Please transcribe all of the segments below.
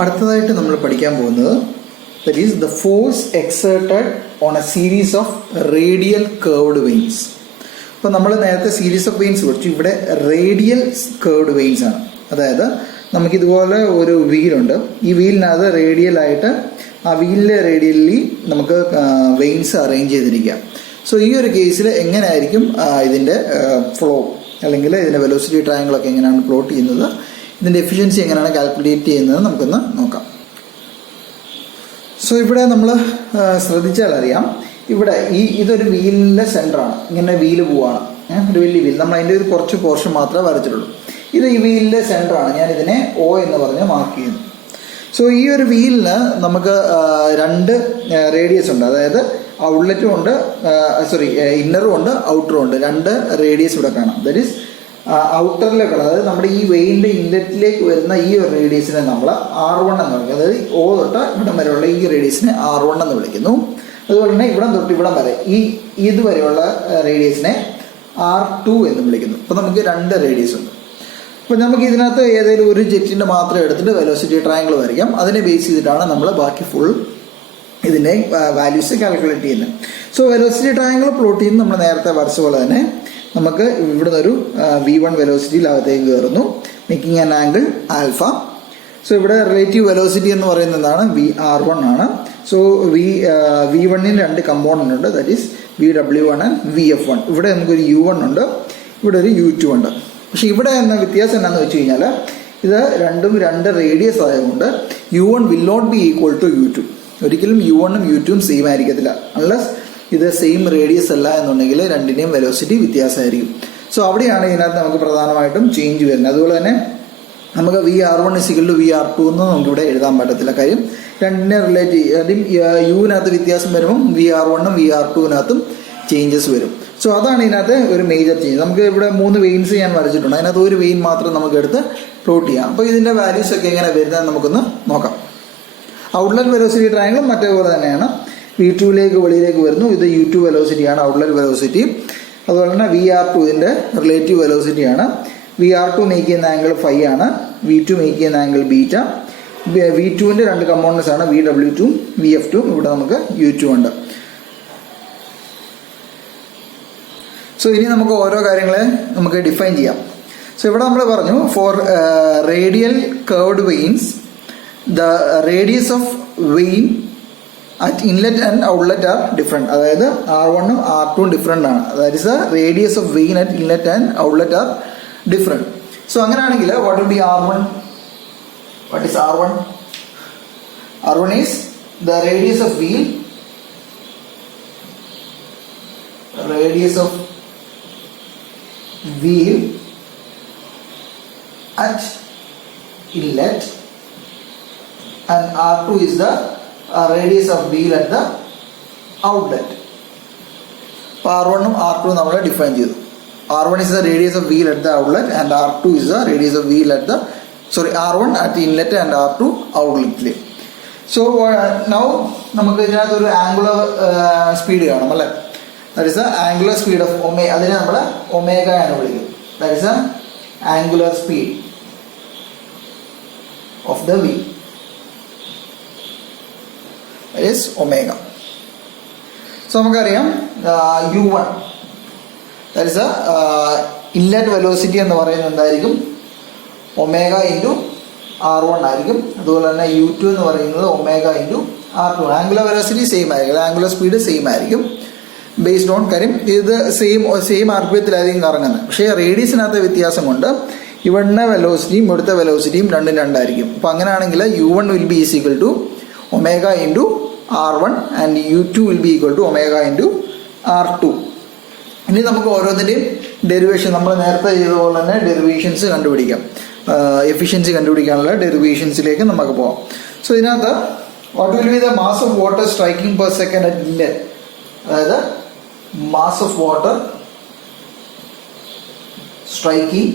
അടുത്തതായിട്ട് നമ്മൾ പഠിക്കാൻ പോകുന്നത് that is the force exerted on a series of radial curved veins. അപ്പോൾ നമ്മൾ നേരത്തെ സീരീസ് ഓഫ് വെയിൻസ് പഠിച്ചു. ഇവിടെ റേഡിയൽ കേർവ്ഡ് വെയിൻസ് ആണ്. അതായത് നമുക്കിതുപോലെ ഒരു വീലുണ്ട്. ഈ വീലിനകത്ത് റേഡിയലായിട്ട് ആ വീലിലെ റേഡിയലി നമുക്ക് വെയിൻസ് അറേഞ്ച് ചെയ്തിരിക്കാം. സോ ഈ ഒരു കേസിൽ എങ്ങനെയായിരിക്കും ഇതിൻ്റെ ഫ്ലോ അല്ലെങ്കിൽ ഇതിൻ്റെ വെലോസിറ്റി ട്രയാങ്കിളൊക്കെ എങ്ങനെയാണ് പ്ലോട്ട് ചെയ്യുന്നത്, ഇതിൻ്റെ എഫിഷ്യൻസി എങ്ങനെയാണ് കാൽക്കുലേറ്റ് ചെയ്യുന്നത് നമുക്കൊന്ന് നോക്കാം. സോ ഇവിടെ നമ്മൾ ശ്രദ്ധിച്ചാൽ അറിയാം, ഇവിടെ ഇതൊരു വീലിൻ്റെ സെൻറ്ററാണ്. ഇങ്ങനെ വീല് പോവാണ്, ഒരു വലിയ വീൽ. നമ്മൾ അതിൻ്റെ ഒരു കുറച്ച് പോർഷൻ മാത്രമേ വരച്ചിട്ടുള്ളൂ. ഇത് ഈ വീലിൻ്റെ സെൻറ്ററാണ്. ഞാൻ ഇതിനെ O എന്ന് പറഞ്ഞ് മാർക്ക് ചെയ്യുന്നു. സോ ഈ ഒരു വീലിന് നമുക്ക് രണ്ട് റേഡിയസ് ഉണ്ട്. അതായത് ഔട്ട്ലെറ്റും ഉണ്ട്, ഇന്നറും ഉണ്ട്, ഔട്ടറും ഉണ്ട്. രണ്ട് റേഡിയസ് ഇവിടെ കാണാം. ദാറ്റ് ഈസ് ഔട്ടറിലേക്കുള്ള, അതായത് നമ്മുടെ ഈ വെയിൻ്റെ ഇൻലെറ്റിലേക്ക് വരുന്ന ഈ ഒരു റേഡിയസിനെ നമ്മൾ R1 എന്ന് വിളിക്കും. അതായത് O തൊട്ട് ഇവിടം വരെയുള്ള ഈ റേഡിയസിനെ R1 എന്ന് വിളിക്കുന്നു. അതുപോലെ തന്നെ ഇവിടം തൊട്ട് ഇവിടം വരെ ഇതുവരെയുള്ള റേഡിയസിനെ R2 എന്ന് വിളിക്കുന്നു. അപ്പോൾ നമുക്ക് രണ്ട് റേഡിയസ് ഉണ്ട്. അപ്പോൾ നമുക്ക് ഇതിനകത്ത് ഏതെങ്കിലും ഒരു ജെറ്റിൻ്റെ മാത്രം എടുത്തിട്ട് വെലോസിറ്റി ട്രയാങ്കിൾ വരയ്ക്കാം. അതിനെ ബേസ് ചെയ്തിട്ടാണ് നമ്മൾ ബാക്കി ഫുൾ ഇതിൻ്റെ വാല്യൂസ് കാൽക്കുലേറ്റ് ചെയ്യുന്നത്. സോ വെലോസിറ്റി ട്രയാങ്കിൾ പ്ലോട്ട് ചെയ്യുന്നത് നമ്മൾ നേരത്തെ വരച്ച പോലെ തന്നെ നമുക്ക് ഇവിടുന്ന് ഒരു V1 വെലോസിറ്റിയിൽ അകത്തേക്ക് കയറുന്നു, making an angle alpha. So ഇവിടെ റിലേറ്റീവ് വെലോസിറ്റി എന്ന് പറയുന്നത് എന്താണ്? VR1 ആണ്. സോ V1ന് രണ്ട് കമ്പോണൻ്റ് ഉണ്ട്. That is VW1 and VF1. ഇവിടെ നമുക്കൊരു U1 ഉണ്ട്, ഇവിടെ ഒരു U2 ഉണ്ട്. പക്ഷെ ഇവിടെ എന്ന വ്യത്യാസം എന്താണെന്ന് വെച്ച് കഴിഞ്ഞാൽ ഇത് രണ്ടും രണ്ട് റേഡിയസ് ആയതുകൊണ്ട് U1 will not be equal to U2. ഒരിക്കലും U1ഉം U2ഉം സെയിം ആയിരിക്കത്തില്ല. അൺലെസ് ഇത് സെയിം റേഡിയസ് അല്ല എന്നുണ്ടെങ്കിൽ രണ്ടിൻ്റെയും വെലോസിറ്റി വ്യത്യാസമായിരിക്കും. സോ അവിടെയാണ് ഇതിനകത്ത് നമുക്ക് പ്രധാനമായിട്ടും ചേഞ്ച് വരുന്നത്. അതുപോലെ തന്നെ നമുക്ക് VR1 = VR2 എന്ന് നമുക്കിവിടെ എഴുതാൻ പറ്റത്തില്ല. കാര്യം രണ്ടിനെ റിലേറ്റ് ചെയ്യും. യുവിനകത്ത് വ്യത്യാസം വരുമ്പം VR1ഉം VR2വിനകത്തും ചേഞ്ചസ് വരും. സോ അതാണ് ഇതിനകത്ത് ഒരു മേജർ ചേഞ്ച്. നമുക്ക് ഇവിടെ 3 വെയിൻസ് ഞാൻ വരച്ചിട്ടുണ്ട്. അതിനകത്ത് ഒരു വെയിൻ മാത്രം നമുക്ക് എടുത്ത് പ്ലോട്ട് ചെയ്യാം. അപ്പോൾ ഇതിൻ്റെ വാല്യൂസ് ഒക്കെ എങ്ങനെ വരുന്നത് നമുക്കൊന്ന് നോക്കാം. ഔട്ട്ലെറ്റ് വെലോസിറ്റി ട്രയാങ്കിളും മറ്റേപോലെ തന്നെയാണ്. V2ലേക്ക് വെളിയിലേക്ക് വരുന്നു. ഇത് U2 വെലോസിറ്റിയാണ്, ഔട്ട്ലെറ്റ് വെലോസിറ്റി. അതുപോലെ തന്നെ VR2 ഇതിൻ്റെ റിലേറ്റീവ് വെലോസിറ്റിയാണ്. VR2 മേക്ക് ചെയ്യുന്ന ആംഗിൾ φ ആണ്, V2 മേക്ക് ചെയ്യുന്ന ആംഗിൾ ബീറ്റ. V2ൻ്റെ രണ്ട് കമ്പോണൻസ് ആണ് VW2, VF2. ഇവിടെ നമുക്ക് U2 ഉണ്ട്. സോ ഇനി നമുക്ക് ഓരോ കാര്യങ്ങളെ നമുക്ക് ഡിഫൈൻ ചെയ്യാം. സോ ഇവിടെ നമ്മൾ പറഞ്ഞു four radial curved vanes the radius of vane at inlet and outlet are different. അതായത് R1ഉം R2ഉം ഡിഫറെൻ്റ് ആണ്. That is the radius of vane at inlet and outlet are different. So അങ്ങനെയാണെങ്കിൽ what will be R1? What is R1? R1 is the radius of wheel, radius of wheel at inlet, and R2 is the radius of wheel at the outlet. R1ഉം R2ഉം നമ്മൾ define ചെയ്തു. R1 is the radius of wheel at the outlet and R2 is the radius of wheel at the R1 at inlet and R2 outlet. So now നമുക്ക് ഇതിനകത്ത് ഒരു angular speed കാണാം അല്ലേ? That is the angular speed of omega. അതിനെ നമ്മൾ omega എന്ന് വിളിക്കും. That is the angular speed of the wheel. That is omega. So നമുക്കറിയാം U1, that is the inlet velocity എന്ന് പറയുന്നത് എന്തായിരിക്കും? ഒമേഗ ഇൻറ്റു R1 ആയിരിക്കും. അതുപോലെ തന്നെ U2 എന്ന് പറയുന്നത് omega into R2. Angular velocity same ആയിരിക്കും, ആംഗുലർ സ്പീഡ് സെയിം ആയിരിക്കും. ബേസ്ഡ് ഓൺ കാര്യം ഇത് സെയിം ആർപിഎത്തിലായിരിക്കും കറങ്ങുന്നത്. പക്ഷേ റേഡിയസിനകത്ത് വ്യത്യാസം കൊണ്ട് ഇവിടുത്തെ വെലോസിറ്റിയും ഇവിടുത്തെ വെലോസിറ്റിയും രണ്ടും രണ്ടായിരിക്കും. അപ്പോൾ അങ്ങനെയാണെങ്കിൽ U1 will be equal to omega into R1 and U2 will be equal to omega into R2. ഇനി നമുക്ക് ഓരോന്നിൻ്റെയും ഡെറിവേഷൻ നമ്മൾ നേരത്തെ ചെയ്തതുപോലെ തന്നെ ഡെറിവേഷൻസ് കണ്ടുപിടിക്കാം. എഫിഷ്യൻസി കണ്ടുപിടിക്കാനുള്ള ഡെറിവേഷൻസിലേക്ക് നമുക്ക് പോകാം. സോ ഇതിനകത്ത് what will be the mass of water striking per second at inlet. അതായത് mass of water striking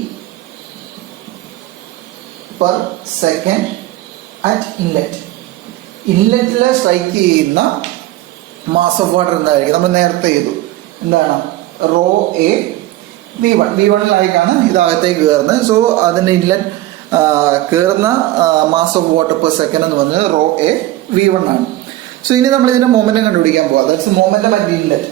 per second at inlet. ഇൻലെറ്റിൽ സ്ട്രൈക്ക് ചെയ്യുന്ന മാസ് ഓഫ് വാട്ടർ എന്തായിരിക്കും? നമ്മൾ നേരത്തെ ചെയ്തു. എന്താണ്? ρ A V1. V1ലായിക്കാണ് ഇതകത്തേക്ക് കയറുന്നത്. സോ അതിൻ്റെ ഇൻലെറ്റ് കയറുന്ന mass of water per second എന്ന് പറഞ്ഞത് റോ എ V1 ആണ്. സോ ഇനി നമ്മൾ ഇതിന്റെ മൊമെന്റം കണ്ടുപിടിക്കാൻ പോവാം. That's momentum at inlet.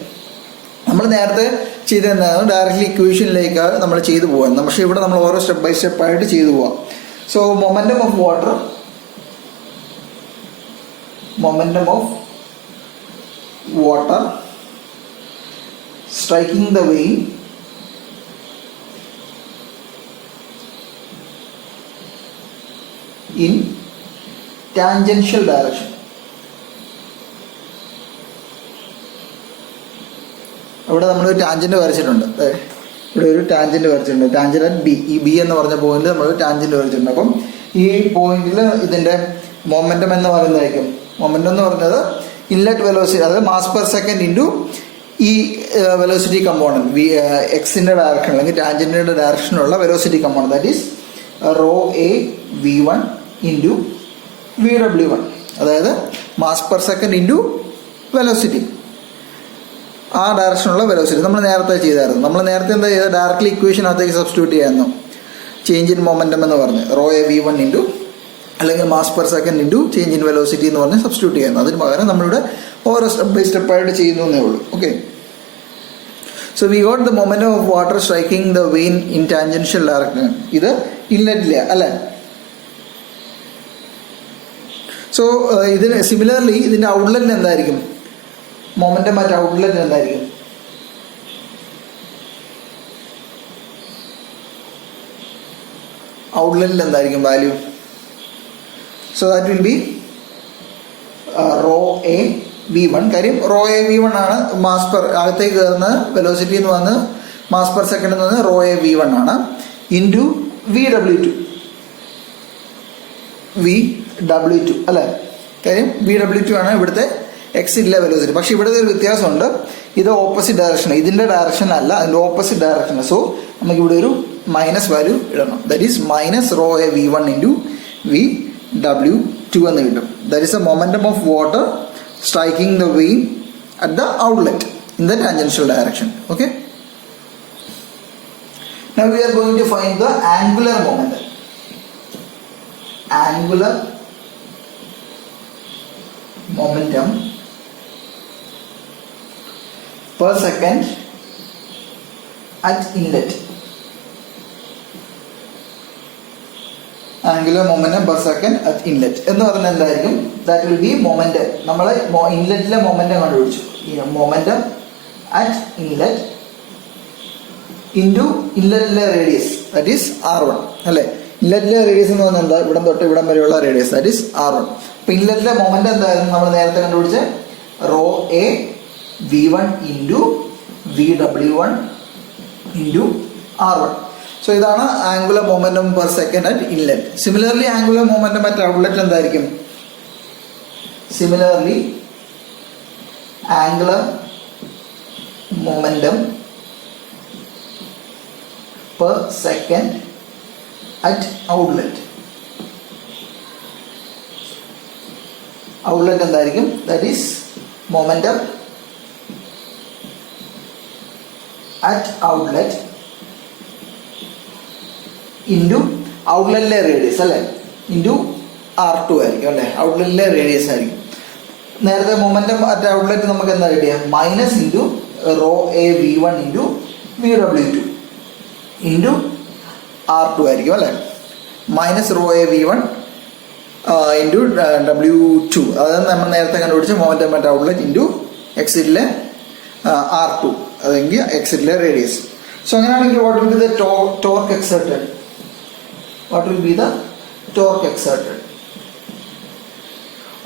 നമ്മൾ നേരത്തെ ചെയ്തിരുന്നതാണ് ഡയറക്റ്റ്ലി ഇക്വേഷനിലേക്ക് നമ്മൾ ചെയ്തു പോകാം. പക്ഷേ ഇവിടെ നമ്മൾ ഓരോ സ്റ്റെപ്പ് ബൈ സ്റ്റെപ്പ് ആയിട്ട് ചെയ്തു പോവാം. So momentum of water striking the vein in tangential direction. അവിടെ നമ്മളൊരു ടാൻജന്റ് വരച്ചിട്ടുണ്ട്. ഇവിടെ ഒരു ടാൻജന്റ് വരച്ചിട്ടുണ്ട്. Tangent at B. ഈ ബി എന്ന് പറഞ്ഞ പോയിന്റ് നമ്മൾ ടാൻജന്റ് വരച്ചിട്ടുണ്ട്. അപ്പം ഈ പോയിന്റിൽ ഇതിന്റെ മൊമെന്റം എന്ന് പറയുന്നതായിരിക്കും. മൊമെന്റം എന്ന് പറഞ്ഞത് ഇൻലെറ്റ് വെലോസിറ്റി, അതായത് മാസ് പെർ സെക്കൻഡ് ഇൻറ്റു ഈ വെലോസിറ്റി കമ്പോണന്റ് എക്സിന്റെ ഡയറക്ഷൻ അല്ലെങ്കിൽ ടാൻജന്റിന്റെ ഡയറക്ഷനുള്ള velocity component, that is rho a V1 into VW1, അതായത് mass per second into velocity, ആ ഡയറക്ഷനുള്ള വെലോസിറ്റി നമ്മൾ നേരത്തെ ചെയ്തായിരുന്നു. നമ്മൾ നേരത്തെ എന്താ ചെയ്തത്, ഡയറക്റ്റ്ലി ഇക്വേഷനകത്തേക്ക് സബ്സ്റ്റിറ്റ്യൂട്ട് ചെയ്യായിരുന്നു. ചേഞ്ച് ഇൻ മൊമെന്റം എന്ന് പറഞ്ഞ് റോ എ V1 ഇൻറ്റു അല്ലെങ്കിൽ mass per second into change in velocity എന്ന് പറഞ്ഞ് സബ്സ്റ്റിറ്റ്യൂട്ട് ചെയ്യുന്നു. അതിന് പകരം നമ്മളിവിടെ ഓരോ സ്റ്റെപ്പ് ബൈ സ്റ്റെപ്പായിട്ട് ചെയ്യുന്നേ ഉള്ളൂ. Okay, so we got the momentum of water striking the vane in tangential direction. ഇത് ഇൻലെറ്റില്ല അല്ലേ? സോ ഇതിന് സിമിലർലി ഇതിന്റെ ഔട്ട്ലെറ്റ് എന്തായിരിക്കും? മൊമെന്റം അറ്റ് ഔട്ട്ലെറ്റ് എന്തായിരിക്കും? ഔട്ട്ലെറ്റിൽ എന്തായിരിക്കും value? So that will be rho a V1. കാര്യം റോ എ V1 ആണ് മാസ് പെർ അകത്തേക്ക് കയറുന്ന വെലോസിറ്റി എന്ന് പറഞ്ഞ് മാസ് പെർ സെക്കൻഡ് എന്ന് പറഞ്ഞാൽ റോ എ V1 ആണ് ഇൻറ്റു VW2 അല്ലേ? കാര്യം VW2 ആണ് ഇവിടുത്തെ എക്സിറ്റിലെ വെലോസിറ്റി. പക്ഷെ ഇവിടുത്തെ ഒരു വ്യത്യാസമുണ്ട്. ഇത് ഓപ്പോസിറ്റ് ഡയറക്ഷൻ, ഇതിന്റെ ഡയറക്ഷൻ അല്ല, അതിന്റെ ഓപ്പോസിറ്റ് ഡയറക്ഷൻ. സോ നമുക്ക് ഇവിടെ ഒരു മൈനസ് വാല്യൂ ഇടണം. That is minus rho a V1 into VW2 എന്ന് കിട്ടും. That is A momentum of water striking the vein at the outlet in the tangential direction. Okay, now we are going to find the angular momentum. Angular momentum per second at inlet. Angular momentum per second at inlet എന്ന് പറഞ്ഞാൽ എന്തായിരിക്കും? That will be momentum. നമ്മൾ ഇൻലെറ്റിലെ momentum കണ്ടുപിടിച്ചു. Momentum at inlet into ഇൻലെറ്റിലെ radius, that is R1 അല്ലേ? ഇൻലെറ്റിലെ radius എന്ന് പറഞ്ഞാൽ എന്താ? ഇവിടം തൊട്ട് ഇവിടം വരെയുള്ള റേഡിയസ്, ദാറ്റ് ഈസ് R1. അപ്പൊ ഇൻലെറ്റിലെ മൊമെന്റം എന്തായിരുന്നു? നമ്മൾ നേരത്തെ കണ്ടുപിടിച്ച rho a V1 into VW1 into R1. So ഇതാണ് angular momentum per second at inlet. Similarly angular momentum at outlet എന്തായിരിക്കും? Similarly angular momentum per second at outlet. Outlet എന്തായിരിക്കും? That is momentum at outlet into ഔട്ട്ലെറ്റിലെ radius അല്ലേ? Into R2 ആയിരിക്കും അല്ലേ? ഔട്ട്ലെറ്റിലെ radius ആയിരിക്കും. നേരത്തെ momentum at outlet നമുക്ക് എന്താ കിട്ടിയ? Minus into rho a V1 into VW2 into R2 ആയിരിക്കും അല്ലേ? Minus rho a V1 into W2, അതായത് നമ്മൾ നേരത്തെ കണ്ടുപിടിച്ച മൊമെന്റം അറ്റ് ഔട്ട്ലെറ്റ് ഇൻറ്റു എക്സിറ്റിലെ R2, അതെങ്കിൽ എക്സിറ്റിലെ റേഡിയസ്. സോ അങ്ങനെയാണെങ്കിൽ what will be the torque exerted? What will be the torque exerted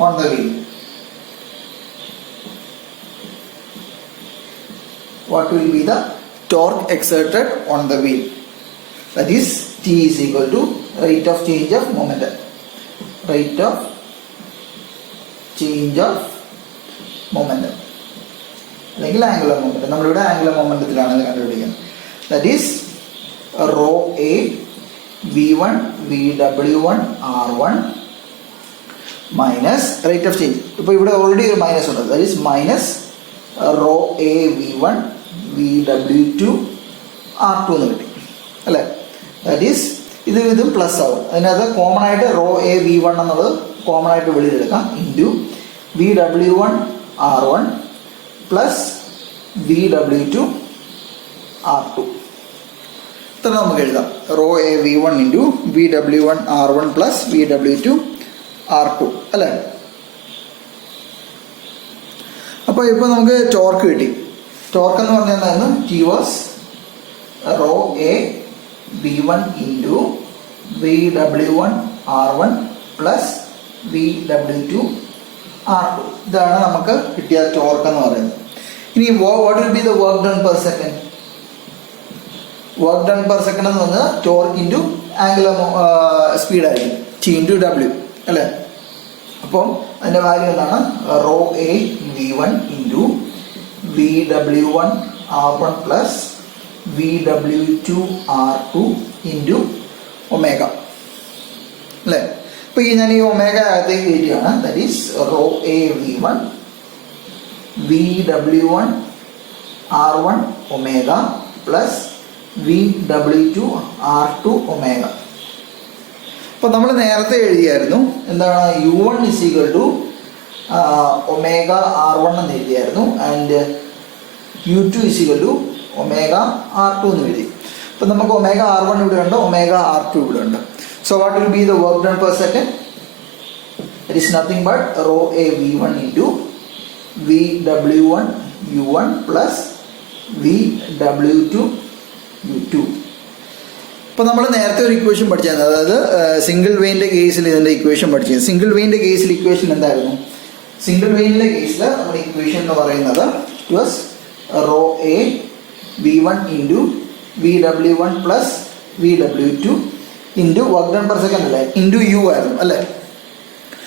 on the wheel? What will be the torque exerted on the wheel? That is T is equal to rate of change of momentum. Rate of change of momentum. അല്ലെങ്കിൽ angular momentum. നമ്മളിവിടെ angular മൊമെന്റത്തിലാണ് ഇത് കണ്ടുപിടിക്കുന്നത്. That is rho a V1 VW1 R1 minus rate of change. ഇപ്പോൾ ഇവിടെ already ഒരു minus ഉണ്ട്. That is minus rho a V1 VW2 R2 എന്ന് കിട്ടി അല്ലേ? ദാറ്റ് ഈസ് ഇതും പ്ലസ് ആവും. അതിനകത്ത് കോമൺ ആയിട്ട് റോ എ V1 എന്നുള്ളത് കോമൺ ആയിട്ട് വെളിയിലെടുക്കാം. Into VW1 R1 plus VW2 R2. ഇത്ര നമുക്ക് എഴുതാം. Raw a V1 into VW1 R1 plus VW2 R2 അല്ലേ. അപ്പോൾ ഇപ്പോൾ നമുക്ക് ടോർക്ക് കിട്ടി. ടോർക്ക് എന്ന് പറഞ്ഞാൽ എന്തായിരുന്നു? T was rho a V1 into VW1 R1 plus VW2 R2. ഇതാണ് നമുക്ക് കിട്ടിയ ടോർക്ക് എന്ന് പറയുന്നത്. ഇനി what will be the work done per second? Work done per second എന്ന് പറഞ്ഞാൽ ടോർക്ക് ഇൻറ്റു ആംഗുലർ സ്പീഡായിരിക്കും, T ഇൻറ്റു W അല്ലേ. അപ്പോൾ അതിൻ്റെ വാല്യൂ എന്താണ്? Rho a V1 into VW1 R1 plus VW2 R2 into omega അല്ലേ. അപ്പോൾ ഞാൻ ഈ ഒമേഗ അകത്തേക്ക് കയറ്റുകയാണ്. That is rho a V1 VW1 R1 omega plus VW2 R2 omega. അപ്പോൾ നമ്മൾ നേരത്തെ എഴുതിയായിരുന്നു എന്താണ്? U1 is equal to omega R1 എന്ന് എഴുതിയായിരുന്നു. And U2 is equal to omega R2 എന്ന് എഴുതി. അപ്പോൾ നമുക്ക് ഒമേഗ R1 ഇവിടെ ഉണ്ട്, ഒമേഗ R2 ഇവിടെ ഉണ്ട്. So what will be the work done per second? It is nothing but rho a V1 into VW1 U1 plus VW2 U2. ഇപ്പോൾ നമ്മൾ നേരത്തെ ഒരു ഇക്വേഷൻ പഠിച്ചായിരുന്നു, അതായത് സിംഗിൾ വെയിൻ്റെ കേസിൽ ഇതിൻ്റെ ഇക്വേഷൻ പഠിച്ചത്. സിംഗിൾ വെയിൻ്റെ കേസിൽ ഇക്വേഷൻ എന്തായിരുന്നു? സിംഗിൾ വെയിൻ്റെ കേസിൽ നമ്മുടെ ഇക്വേഷൻ എന്ന് പറയുന്നത് plus rho a V1 into VW1 plus VW2 into work done per second അല്ലേ, ഇൻറ്റു U ആയിരുന്നു അല്ലേ.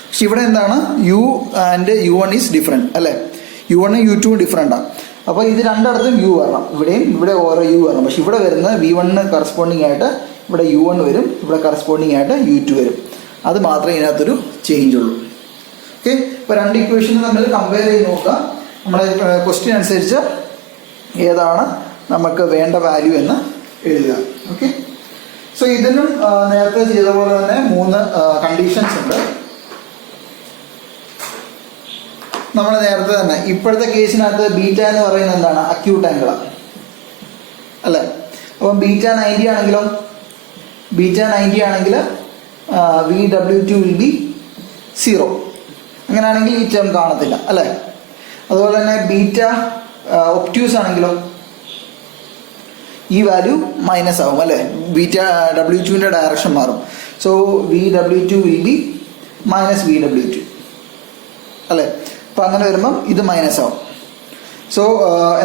പക്ഷെ ഇവിടെ എന്താണ്? U and U1 is different അല്ലേ. U1 U2 ഡിഫറെൻറ്റാണ്. അപ്പോൾ ഇത് രണ്ടിടത്തും U വരണം. ഇവിടെയും ഇവിടെ ഓരോ U വരണം. പക്ഷെ ഇവിടെ വരുന്നത് V1 കറസ്പോണ്ടിങ് ആയിട്ട് ഇവിടെ U1 വരും, ഇവിടെ കറസ്പോണ്ടിങ് ആയിട്ട് U2 വരും. അത് മാത്രമേ ഇതിനകത്തൊരു ചേഞ്ച് ഉള്ളൂ. ഓക്കെ. ഇപ്പോൾ രണ്ട് ഇക്വേഷൻ നമ്മൾ കമ്പയർ ചെയ്ത് നോക്കുക. നമ്മുടെ ക്വസ്റ്റ്യൻ അനുസരിച്ച് ഏതാണ് നമുക്ക് വേണ്ട വാല്യൂ എന്ന് എഴുതുക. ഓക്കെ. സോ ഇതിനും നേരത്തെ ചെയ്ത പോലെ തന്നെ 3 കണ്ടീഷൻസ് ഉണ്ട്. നമ്മൾ നേരത്തെ തന്നെ ഇപ്പോഴത്തെ കേസിനകത്ത് ബീറ്റ എന്ന് പറയുന്നത് എന്താണ്? അക്യൂട്ട് ആംഗിളാണ് അല്ലേ. അപ്പം ബീറ്റ 90 ആണെങ്കിലോ, ബീറ്റ 90 ആണെങ്കിൽ VW2 വിൽ ബി 0. അങ്ങനെയാണെങ്കിൽ ഈ ടേം കാണത്തില്ല അല്ലേ. അതുപോലെ തന്നെ ബീറ്റ ഒപ്റ്റ്യൂസ് ആണെങ്കിലോ ഈ വാല്യൂ മൈനസ് ആവും അല്ലേ. ബീറ്റ W2ൻ്റെ ഡയറക്ഷൻ മാറും. So VW2 will be minus VW2 അല്ലേ. അപ്പോൾ അങ്ങനെ വരുമ്പം ഇത് മൈനസ് ആവും. സോ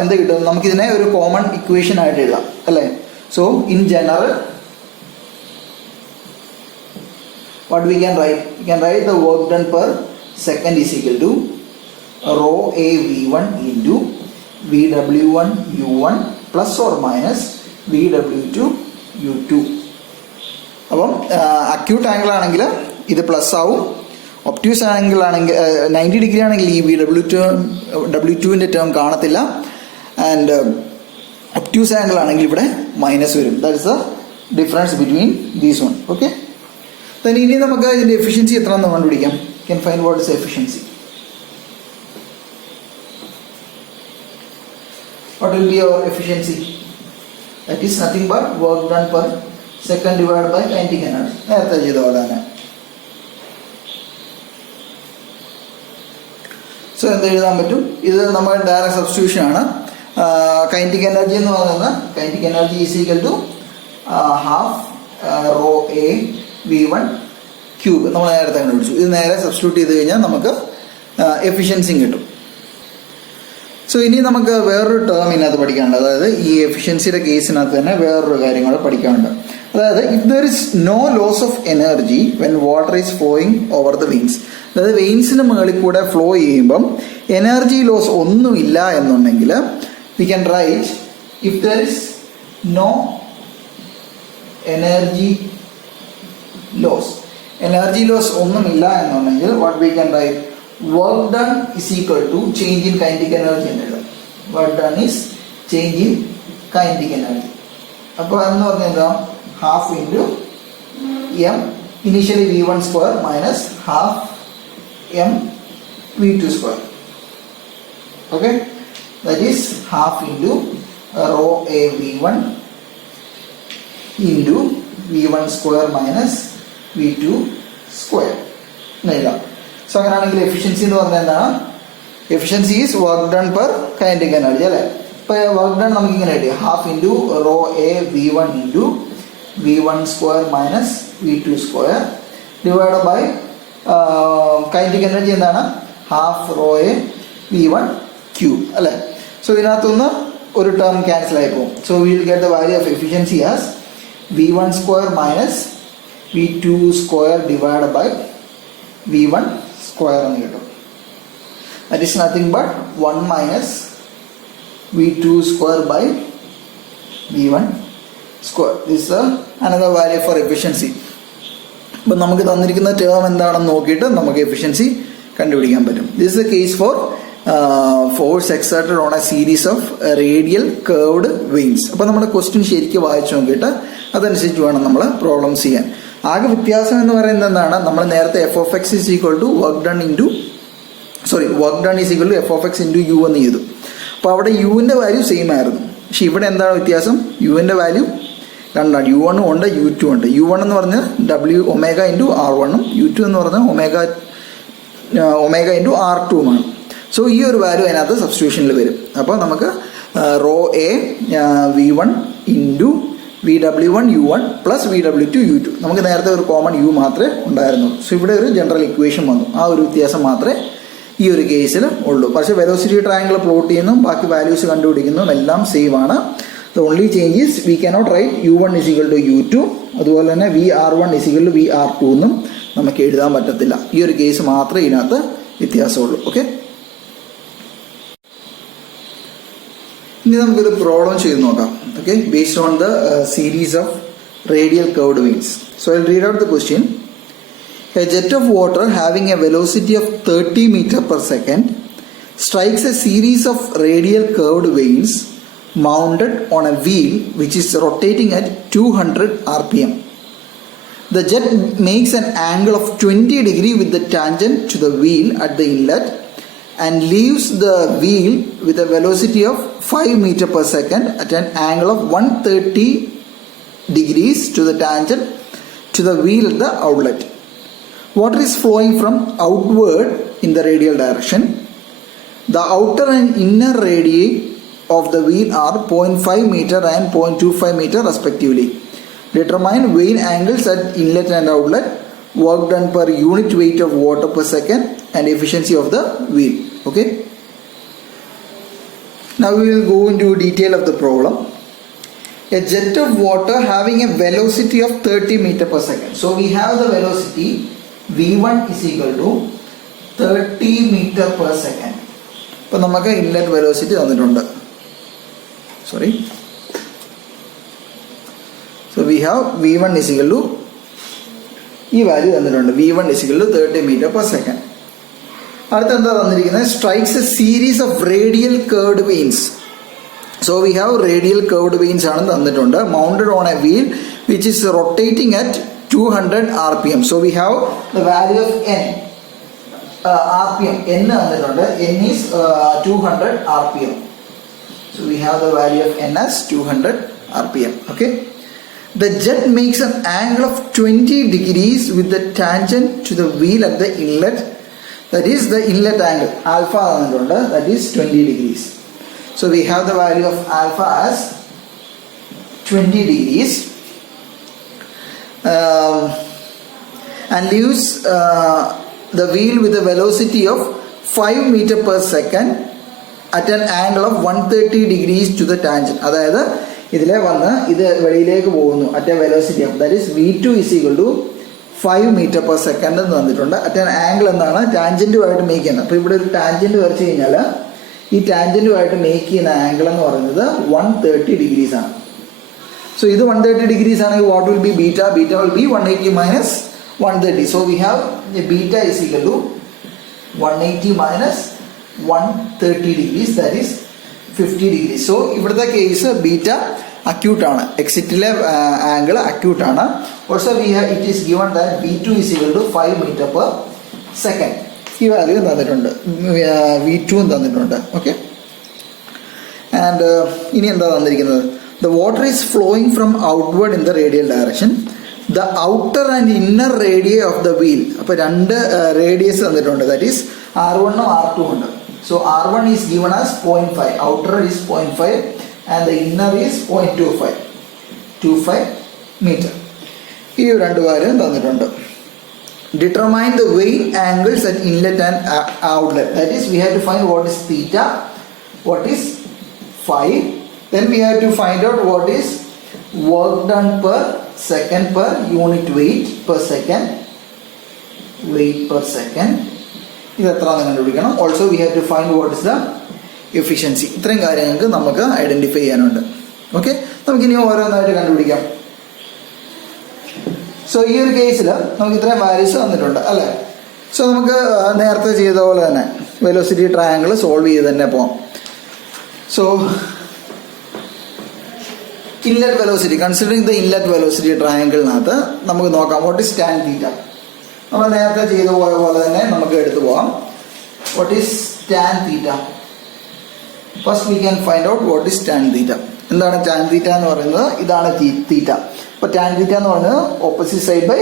എന്ത് കിട്ടും? നമുക്കിതിനെ ഒരു കോമൺ ഇക്വേഷൻ ആയിട്ട് എഴുതാം അല്ലേ. So in general what we can write? We can write the work done per second is equal to rho a V1 into VW1 U1 plus or minus VW2 U2. അപ്പം acute angle ആണെങ്കിൽ ഇത് plus ആവും. Obtuse angle ആണെങ്കിൽ 90 degree ആണെങ്കിൽ ഈ W2ൻ്റെ term കാണത്തില്ല. And obtuse angle ആണെങ്കിൽ ഇവിടെ മൈനസ് വരും. That is the difference between these one. Okay. ഇനി നമുക്ക് ഇതിൻ്റെ എഫിഷ്യൻസി എത്രയാണെന്ന് കണ്ടുപിടിക്കാം. Can find what is efficiency. What will be our efficiency? That is nothing but work done per second divided by kinetic energy. നേരത്തെ ചെയ്ത പോലെ തന്നെ. So എന്ത് എഴുതാൻ പറ്റും? ഇത് നമ്മുടെ ഡയറക്റ്റ് സബ്സ്റ്റിറ്റ്യൂഷൻ ആണ്. കൈനറ്റിക് എനർജി എന്ന് പറയുന്നത് kinetic energy is equal to half rho a V1 cube. നമ്മൾ നേരത്തെ കണ്ടുപിടിച്ചു. ഇത് നേരെ സബ്സ്റ്റിറ്റ്യൂട്ട് ചെയ്ത് കഴിഞ്ഞാൽ നമുക്ക് എഫിഷ്യൻസിയും കിട്ടും. സോ ഇനി നമുക്ക് വേറൊരു ടേം ഇതിനകത്ത് പഠിക്കാനുണ്ട്. അതായത് ഈ എഫിഷ്യൻസിയുടെ കേസിനകത്ത് തന്നെ വേറൊരു കാര്യങ്ങൾ പഠിക്കാനുണ്ട്. അതായത് if there is no loss of energy when water is flowing over the vanes. അതായത് വെയിൻസിന് മുകളിൽ കൂടെ ഫ്ലോ ചെയ്യുമ്പം എനർജി ലോസ് ഒന്നുമില്ല എന്നുണ്ടെങ്കിൽ we can write if there is no energy loss. Energy loss ഒന്നുമില്ല എന്നുണ്ടെങ്കിൽ what we can write work done is equal to change in kinetic energy എന്ന് എഴുതാം. work done is change in kinetic energy. അപ്പോൾ എന്ന് പറഞ്ഞാൽ എന്താ? Half into m initially v1 square minus half m v2 square. Okay, that is half into rho a v1 into v1 square minus v2 square. So അങ്ങനെയാണെങ്കിൽ efficiency എന്ന് പറഞ്ഞാൽ എന്താണ്? Efficiency is work done per kinetic energy അല്ലേ. ഇപ്പോൾ work done നമുക്ക് ഇങ്ങനെ കിട്ടി half into rho a V one into v one square minus v two square divide by kinetic energy എന്താണ്? Half rho a V one cube അല്ലേ. So ഇതിനകത്തുനിന്ന് ഒരു term cancel ആയി പോകും. So will get the value of efficiency as v one square minus v two square divide by V one square എന്ന് കിട്ടും. That is nothing but 1 minus v2 square by v1 square. This is another value for efficiency. അപ്പോൾ നമുക്ക് തന്നിരിക്കുന്ന term എന്താണെന്ന് നോക്കിയിട്ട് നമുക്ക് efficiency കണ്ടുപിടിക്കാൻ പറ്റും. This is a case for force exerted on a series of radial curved vanes. അപ്പോൾ നമ്മുടെ ക്വസ്റ്റ്യൻ ശരിക്കും വായിച്ചു നോക്കിയിട്ട് അതനുസരിച്ച് വേണം നമ്മൾ പ്രോബ്ലംസ് ചെയ്യാൻ. ആകെ വ്യത്യാസം എന്ന് പറയുന്നത് എന്താണ്? നമ്മൾ നേരത്തെ F of X is equal to work done into work done is equal to F of X into U എന്ന് ചെയ്തു. അപ്പോൾ അവിടെ യുവിൻ്റെ വാല്യൂ സെയിം ആയിരുന്നു. പക്ഷെ ഇവിടെ എന്താണ് വ്യത്യാസം? യുവിൻ്റെ വാല്യൂ രണ്ടാണ്. യു വണ്ണും ഉണ്ട്, യു ടു ഉണ്ട്. യു വൺ എന്ന് പറഞ്ഞാൽ ഡബ്ല്യു ഒമേഗ ഇൻറ്റു ആർ വണ്ണും യു ടു എന്ന് പറഞ്ഞാൽ ഒമേഗ ഇൻറ്റു ആർ ടുമാണ്. സോ ഈ ഒരു വാല്യൂ അതിനകത്ത് സബ്സ്റ്റിറ്റ്യൂഷനിൽ വരും. അപ്പോൾ നമുക്ക് rho a V one into V W one U one plus V W two U two. നമുക്ക് നേരത്തെ ഒരു കോമൺ യു മാത്രമേ ഉണ്ടായിരുന്നുള്ളൂ. സോ ഇവിടെ ഒരു ജനറൽ ഇക്വേഷൻ വന്നു. ആ ഒരു വ്യത്യാസം മാത്രമേ ഈ ഒരു കേസിൽ ഉള്ളൂ. പക്ഷേ വെലോസിറ്റി ട്രയാങ്കിൾ പ്ലോട്ട് ചെയ്യുന്നു, ബാക്കി വാല്യൂസ് കണ്ടുപിടിക്കുന്നതും എല്ലാം സെയിം ആണ്. The only change is we cannot write U one is equal to U two, അതുപോലെ തന്നെ V R one is equal to V R two എന്നും നമുക്ക് എഴുതാൻ പറ്റത്തില്ല. ഈ ഒരു കേസ് മാത്രമേ ഇതിനകത്ത് വ്യത്യാസമുള്ളൂ. ഓക്കെ, ഇനി നമുക്കൊരു പ്രോബ്ലം ചെയ്ത് നോക്കാം. Okay, based on the series of radial curved veins. So I will read out the question. A jet of water having a velocity of 30 meters per second strikes a series of radial curved veins mounted on a wheel which is rotating at 200 rpm. The jet makes an angle of 20 degrees with the tangent to the wheel at the inlet and leaves the wheel with a velocity of 5 meters per second at an angle of 130 degrees to the tangent to the wheel at the outlet. Water is flowing from outward in the radial direction. The outer and inner radii of the wheel are 0.5 meter and 0.25 meter respectively. Determine vein angles at inlet and outlet, work done per unit weight of water per second, and efficiency of the wheel. Okay. Now we will go into detail of the problem. A jet of water having a velocity of 30 meter per second. So we have the velocity v1 is equal to 30 meter per second. ഇപ്പോൾ നമുക്ക് inlet velocity തന്നിട്ടുണ്ട്. Sorry, so we have v1 is equal to ഈ value തന്നിട്ടുണ്ട്. v1 is equal to 30 meter per second. അടുത്ത എന്താ തന്നിരിക്കുന്നത്? Strikes A series of radial curved veins. So we have radial curved veins ആണ് തന്നിട്ടുണ്ട്. Mounted on A wheel which is rotating at 200 rpm. So we have the value of n, rpm. n തന്നിട്ടുണ്ട്. n is 200 rpm. So we have the value of n as 200 rpm. Okay. The jet makes an angle of 20 degrees with the tangent to the wheel at the inlet. That is the inlet angle. Alpha തന്നിട്ടുണ്ട്. That is 20 degrees. So we have the value of alpha as 20 degrees. And leaves the wheel with a velocity of 5 meters per second at an angle of 130 degrees to the tangent. അതായത് ഇതിലെ വന്ന് ഇത് വെളിയിലേക്ക് പോകുന്നു at A velocity of that is v2 is equal to 5 meter per second എന്ന് തന്നിട്ടുണ്ട്. At an angle എന്താണ്? ടാൻജൻറ്റുമായിട്ട് make ചെയ്യുന്നത്. അപ്പോൾ ഇവിടെ ഒരു ടാൻജൻറ്റ് വരച്ച് കഴിഞ്ഞാൽ ഈ ടാൻജൻറ്റുമായിട്ട് മേക്ക് ചെയ്യുന്ന ആംഗിൾ എന്ന് പറയുന്നത് 130 degrees ആണ്. So ഇത് 130 degrees ആണെങ്കിൽ what will be beta? Beta will be 180 minus 130. So we have the beta is equal to 180 minus 130 degrees, that is 50 degree. So ഇവിടുത്തെ കേസ് ബീറ്റ അക്യൂട്ട് ആണ്, എക്സിറ്റിലെ ആംഗിൾ അക്യൂട്ട് ആണ്. Also it is given that V2 is equal to 5 metre per second. ഈ value തന്നിട്ടുണ്ട്, V2 തന്നിട്ടുണ്ട്. Okay, and ഇനി എന്താ തന്നിരിക്കുന്നത്? The water is flowing from outward in the radial direction. The outer and inner radii of the wheel. അപ്പോൾ രണ്ട് radius തന്നിട്ടുണ്ട്, that is R1 ഉം R2 ഉണ്ട്. So R1 is given as 0.5, outer is 0.5 and the inner is 0.25 metre. ഈ രണ്ട് കാര്യം തന്നിട്ടുണ്ട്. Determine the weight angles at inlet and outlet. That is, we have to find what is theta, what is phi. Then we have to find out what is work done per second per unit weight per second. Weight per second. ഇത് എത്ര കണ്ടുപിടിക്കണം. Also we have to find what is the efficiency. ഇത്രയും കാര്യങ്ങൾക്ക് നമുക്ക് identify ചെയ്യാനുണ്ട്. Okay, നമുക്കിനി ഓരോന്നായിട്ട് കണ്ടുപിടിക്കാം. സോ ഈ ഒരു കേസിൽ നമുക്ക് ഇത്രയും വാല്യൂസ് തന്നിട്ടുണ്ട് അല്ലേ. സോ നമുക്ക് നേരത്തെ ചെയ്ത പോലെ തന്നെ വെലോസിറ്റി ട്രയാങ്കിൾ സോൾവ് ചെയ്ത് തന്നെ പോകാം. So inlet velocity, considering the inlet velocity ട്രയാങ്കിളിനകത്ത് നമുക്ക് നോക്കാം വാട്ട് ഈസ് ടാൻ തീറ്റ. നമ്മൾ നേരത്തെ ചെയ്തു പോയ പോലെ തന്നെ നമുക്ക് എടുത്തു പോകാം. What is tan theta? First we can find out what is tan theta. എന്താണ് ടാൻ തീറ്റ എന്ന് പറയുന്നത്? ഇതാണ് തീറ്റ. അപ്പോൾ ടാൻ തീറ്റ എന്ന് പറയുന്നത് opposite side by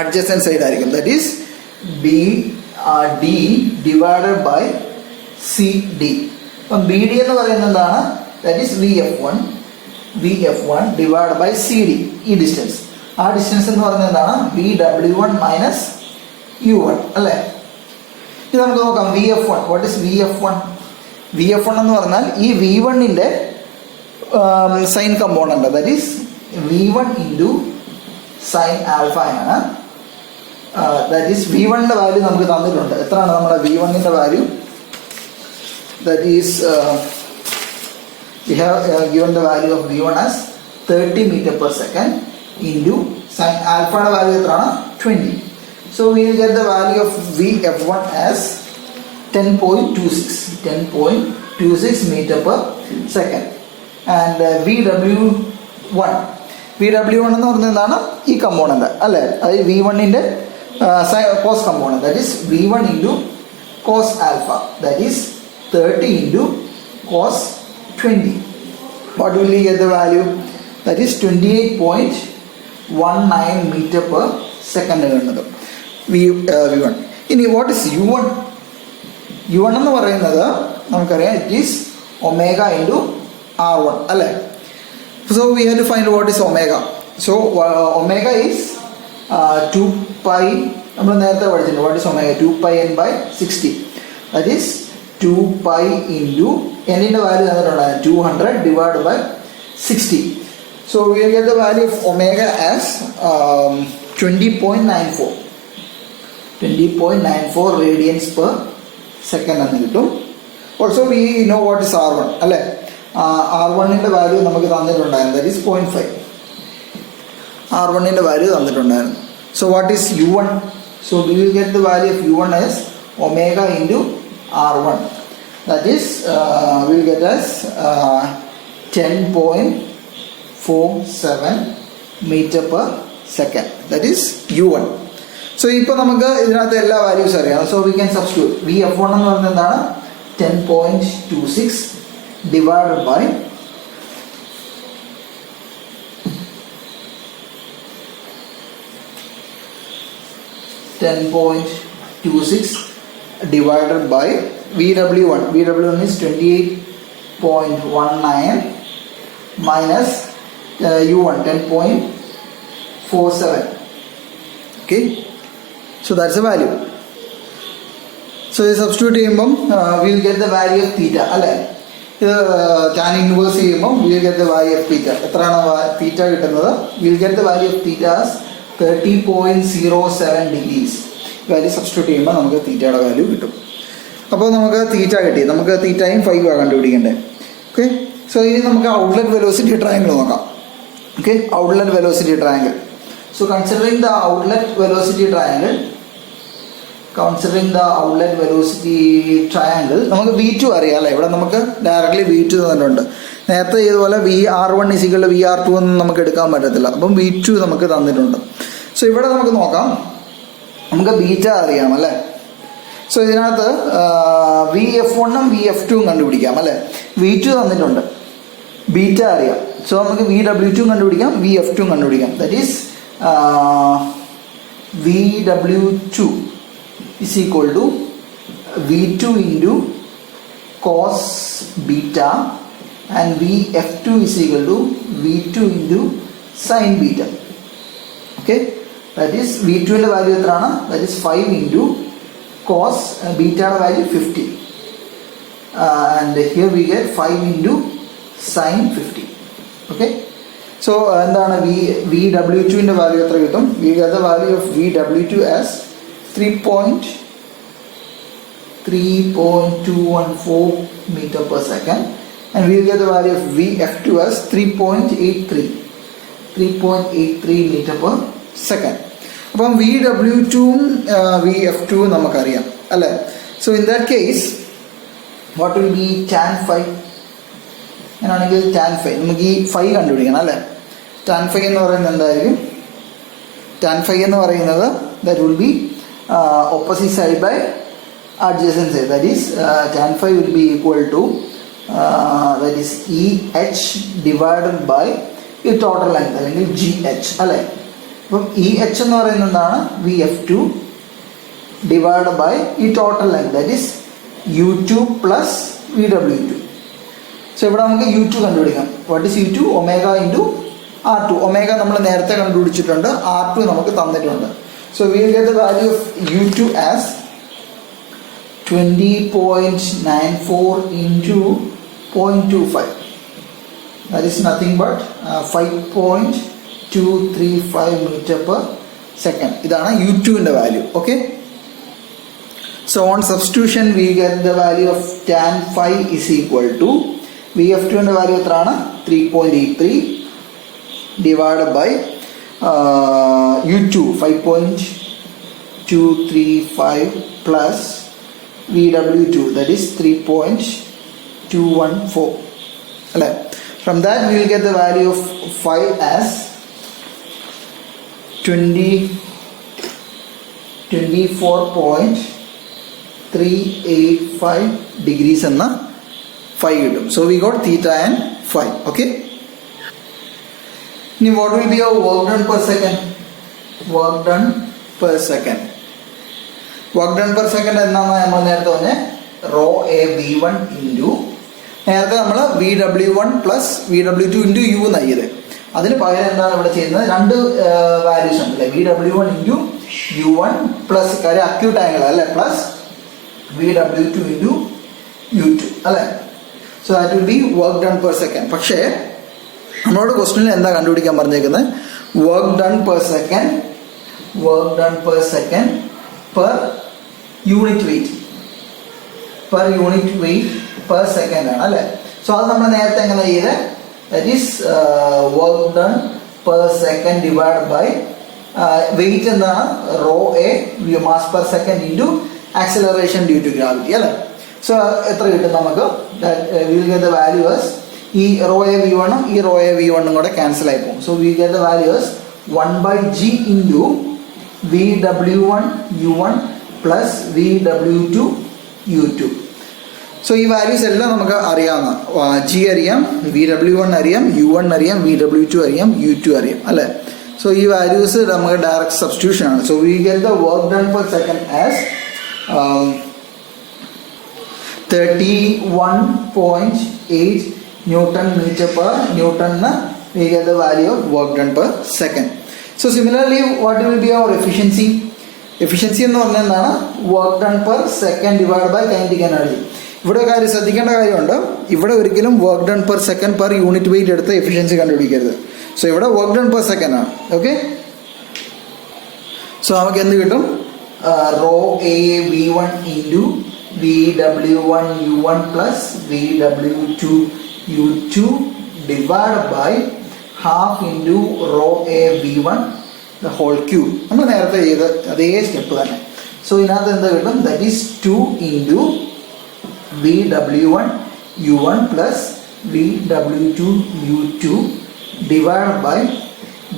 adjacent side ആയിരിക്കും. That is BD divided by CD. അപ്പം BD എന്ന് പറയുന്നത് എന്താണ്? That is VF1 divide by CD. ഈ ഡിസ്റ്റൻസ്, ആ ഡിസ്റ്റൻസ് എന്ന് പറയുന്നത് എന്താണ്? VW1 മൈനസ് U1 അല്ലേ. ഇത് നമുക്ക് നോക്കാം. VF1, what is VF1? VF1 എന്ന് പറഞ്ഞാൽ ഈ V1ന്റെ sine component, that is V1 into sine alpha ആണ്. ദാറ്റ് ഈസ് V1ന്റെ വാല്യൂ നമുക്ക് തന്നിട്ടുണ്ട്. എത്രയാണ് നമ്മുടെ V1ന്റെ value? That is we have given the value of V1 as 30 meter per second into sin alpha value എത്രയാണ്? 20. So we will get the value of VF1 as 10.26 meter per second. And VW1 എന്ന് പറയുന്നത് എന്താണ്? ഈ component അല്ലേ, അതായത് V1ന്റെ cos component, that is V1 into cos alpha, that is 30 into cos 20. What will we get the value? That is 28.19 meter per second എന്നുള്ളത് V1. ഇനി what is U1? U1 എന്ന് പറയുന്നത് നമുക്കറിയാം, it is omega into R1 അല്ലേ. So we have to find what is omega. So omega is 2 pi. നമ്മൾ നേരത്തെ പഠിച്ചിട്ടുണ്ട്. What is omega? 2 pi n by 60. That is 2 pi into n-ന്റെ value തന്നിട്ടുണ്ടായിരുന്നു 200 divide by 60. So we will get the value of omega as 20.94 radians per second എന്ന് കിട്ടും. Also we know what is R1 അല്ലേ. R1ന്റെ value നമുക്ക് തന്നിട്ടുണ്ടായിരുന്നു, that is 0.5. R1ന്റെ value തന്നിട്ടുണ്ടായിരുന്നു. So what is U1? So we will get the value of U1 as omega into R1. That is we will get as 10.47 meter per second. That is U1. So ഇപ്പോൾ നമുക്ക് ഇതിനകത്ത് എല്ലാ values അറിയാം. So we can substitute. VF1 എന്ന് പറയുന്നത് എന്താണ്? 10.26 divided by 10.26 divided by VW1. VW1 is 28.19 minus U1 10.47. Okay, so that's the value. So this substitute ചെയ്യുമ്പം we will get the value of theta അല്ലേ. ഇത് tan inverse ചെയ്യുമ്പം we will get the value of theta. എത്രയാണ് തീറ്റ കിട്ടുന്നത്? We will get the value of theta as 30.07 degrees. Value substitute ചെയ്യുമ്പോൾ നമുക്ക് തീറ്റയുടെ value കിട്ടും. അപ്പോൾ നമുക്ക് തീറ്റ കിട്ടി. നമുക്ക് തീറ്റയും 5 കണ്ടുപിടിക്കേണ്ടത്. ഓക്കെ, സോ ഇനി നമുക്ക് ഔട്ട്ലെറ്റ് വെലോസിറ്റി ട്രയാങ്കിൾ നോക്കാം. Okay, outlet velocity triangle. So considering the outlet velocity triangle, considering the outlet velocity triangle. നമുക്ക് V2 അറിയാം അല്ലേ, ഇവിടെ നമുക്ക് ഡയറക്റ്റ്ലി V2 തന്നിട്ടുണ്ട്. നേരത്തെ ഇതുപോലെ VR1 = VR2 ഒന്നും നമുക്ക് എടുക്കാൻ പറ്റത്തില്ല. അപ്പം V2 നമുക്ക് തന്നിട്ടുണ്ട്. സോ ഇവിടെ നമുക്ക് നോക്കാം, നമുക്ക് ബീറ്റ അറിയാം അല്ലേ. സോ ഇതിനകത്ത് VF1ഉം VF2ഉം കണ്ടുപിടിക്കാം അല്ലേ. V2 തന്നിട്ടുണ്ട്, ബീറ്റ അറിയാം. സോ നമുക്ക് VW2 കണ്ടുപിടിക്കാം, VF2 കണ്ടുപിടിക്കാം. That is VW2 is equal to V2 into cos beta and VF2 is equal to V2 into sin beta. Okay, that is V2 ന്റെ വാല്യൂ എത്രയാണ്? That is 5 into cos beta value 50 and here we get 5 into sin 50. Okay, so എന്താണ് VW2 ന്റെ value എത്ര കിട്ടും? We get the value of VW2 as 3.214 meter per second and we will get the value of VF2 as 3.83 meter per second. അപ്പം VW2ഉം VF2ഉം നമുക്കറിയാം അല്ലേ. So in that case what will B tan phi? അങ്ങനെയാണെങ്കിൽ tan phi നമുക്ക് ഈ phi കണ്ടുപിടിക്കണം അല്ലേ. tan phi എന്ന് പറയുന്നത് എന്തായിരിക്കും? tan phi എന്ന് പറയുന്നത് that will be opposite side by adjacent side. That is tan phi will be equal to that is EH divided by ഈ total length അല്ലെങ്കിൽ GH അല്ലേ. അപ്പം EH എന്ന് പറയുന്നത് എന്താണ്? VF2 divided by ഈ total length that is U2 plus VW2. So ഇവിടെ നമുക്ക് U2 കണ്ടുപിടിക്കാം. What is U2? Omega into R2. Omega നമ്മൾ നേരത്തെ കണ്ടുപിടിച്ചിട്ടുണ്ട്, R2 നമുക്ക് തന്നിട്ടുണ്ട്. So we will get the value of U2 as 20.94 into 0.25. That is nothing but 5.235 meter per second. ഇതാണ് U2 ന്റെ value. Okay, so on substitution we get the value of tan phi is equal to VF2 ന്റെ value എത്രയാണ്? 3.83 divided by U2 5.235 plus VW2 that is 3.214 അല്ലേ. From that we will get the value of phi as 24.385 degrees എന്ന phi കിട്ടും. So we got theta and phi. Okay, now what will be our work done per second? Work done per second എന്നാണ് നമ്മൾ നേരത്തെ പറഞ്ഞ raw a V1 into നേരത്തെ നമ്മൾ VW1 plus VW2 into U എന്നായത്. അതിന് പകരം എന്താണ് ഇവിടെ ചെയ്യുന്നത്? രണ്ട് വാല്യൂസ് ഉണ്ട് അല്ലേ. VW1 ഇൻറ്റു U1 പ്ലസ് കാര്യം അക്യൂട്ട് ആംഗിൾ അല്ലേ, പ്ലസ് VW2 ഇൻറ്റു U2 അല്ലേ. So that will be work done per second. പക്ഷേ നമ്മളോട് ക്വസ്റ്റ്യനിൽ എന്താ കണ്ടുപിടിക്കാൻ പറഞ്ഞേക്കുന്നത്? Work done per second per unit weight per second ആണ് അല്ലേ. സോ അത് നമ്മൾ നേരത്തെ എങ്ങനെ ചെയ്ത്? That is work done per second divide by weight എന്താണ്? Rho a mass per second into acceleration due to gravity അല്ലേ. സോ എത്ര കിട്ടും നമുക്ക്? വിൽ ഗെറ്റ് ദ വാല്യൂസ് ഈ റോ എ V1ഉം ഈ റോ എ V1ഉം കൂടെ ക്യാൻസൽ ആയി പോകും. So we get the values 1/g into VW1 U1 plus VW2 U2. So ഈ വാല്യൂസ് എല്ലാം നമുക്ക് അറിയാവുന്ന G അറിയാം, VW1 അറിയാം, U1 അറിയാം, VW2 അറിയാം, U2 അറിയാം അല്ലേ. സോ ഈ വാല്യൂസ് നമുക്ക് ഡയറക്റ്റ് സബ്സ്റ്റിറ്റ്യൂഷൻ ആണ്. So we get the work done per second as 31.8 Newton meter per Newton. We get the value of work done per second. So similarly, what will be our efficiency? Efficiency എന്ന് പറഞ്ഞാൽ എന്താണ്? Work done per second divide by kinetic energy. ഇവിടെ കാര്യം ശ്രദ്ധിക്കേണ്ട കാര്യമുണ്ട്. ഇവിടെ ഒരിക്കലും work done per second per unit weight എടുത്ത് എഫിഷ്യൻസി കണ്ടുപിടിക്കരുത്. സോ ഇവിടെ വർക്ക് ഡൺ പെർ സെക്കൻഡ് ആണ്. ഓക്കെ, സോ നമുക്ക് എന്ത് കിട്ടും? Rho a V1 into VW1 U1 plus VW2 U2 divided by half into rho A V1 the whole cube. നമ്മൾ നേരത്തെ ചെയ്ത അതേ സ്റ്റെപ്പ് തന്നെ. സോ ഇതിനകത്ത് എന്താ കിട്ടും? That is 2 into VW1 U1 plus VW2 U2 divide by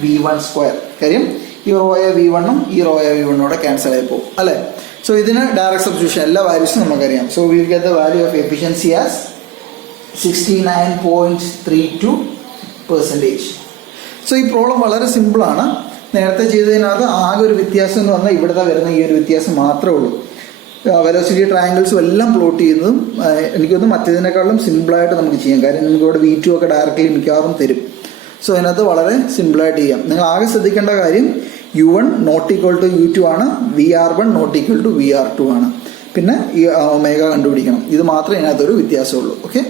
V1 square. കാര്യം ഈ റോയ V1ഉം ഈ റോയ V1ഉം ക്യാൻസൽ ആയി പോകും അല്ലേ? സോ ഇതിന് ഡയറക്റ്റ് സബ്സ്റ്റിറ്റ്യൂഷൻ എല്ലാ വാല്യൂസും നമുക്കറിയാം. So will get the value of efficiency as 69.32%. So ഈ പ്രോബ്ലം വളരെ സിമ്പിളാണ്. നേരത്തെ ചെയ്തതിനകത്ത് ആകെ ഒരു വ്യത്യാസം എന്ന് പറഞ്ഞാൽ ഇവിടുത്തെ വരുന്ന ഈ ഒരു വ്യത്യാസം മാത്രമേ ഉള്ളൂ. വെലോസിറ്റി ട്രയാങ്കിൾസും എല്ലാം പ്ലോട്ട് ചെയ്യുന്നതും എനിക്കൊന്ന് മറ്റേതിനേക്കാളും സിമ്പിളായിട്ട് നമുക്ക് ചെയ്യാം. കാര്യം നമുക്ക് ഇവിടെ V2 ഒക്കെ ഡയറക്റ്റ്ലി മിക്കവാറും തരും. സോ അതിനകത്ത് വളരെ സിമ്പിളായിട്ട് ചെയ്യാം. നിങ്ങൾ ആകെ ശ്രദ്ധിക്കേണ്ട കാര്യം U1 not equal to U2 ആണ്, VR1 not equal to VR2 ആണ്. പിന്നെ ഈ ഒമേഗ കണ്ടുപിടിക്കണം. ഇത് മാത്രമേ ഇതിനകത്തൊരു വ്യത്യാസമുള്ളൂ. ഓക്കെ.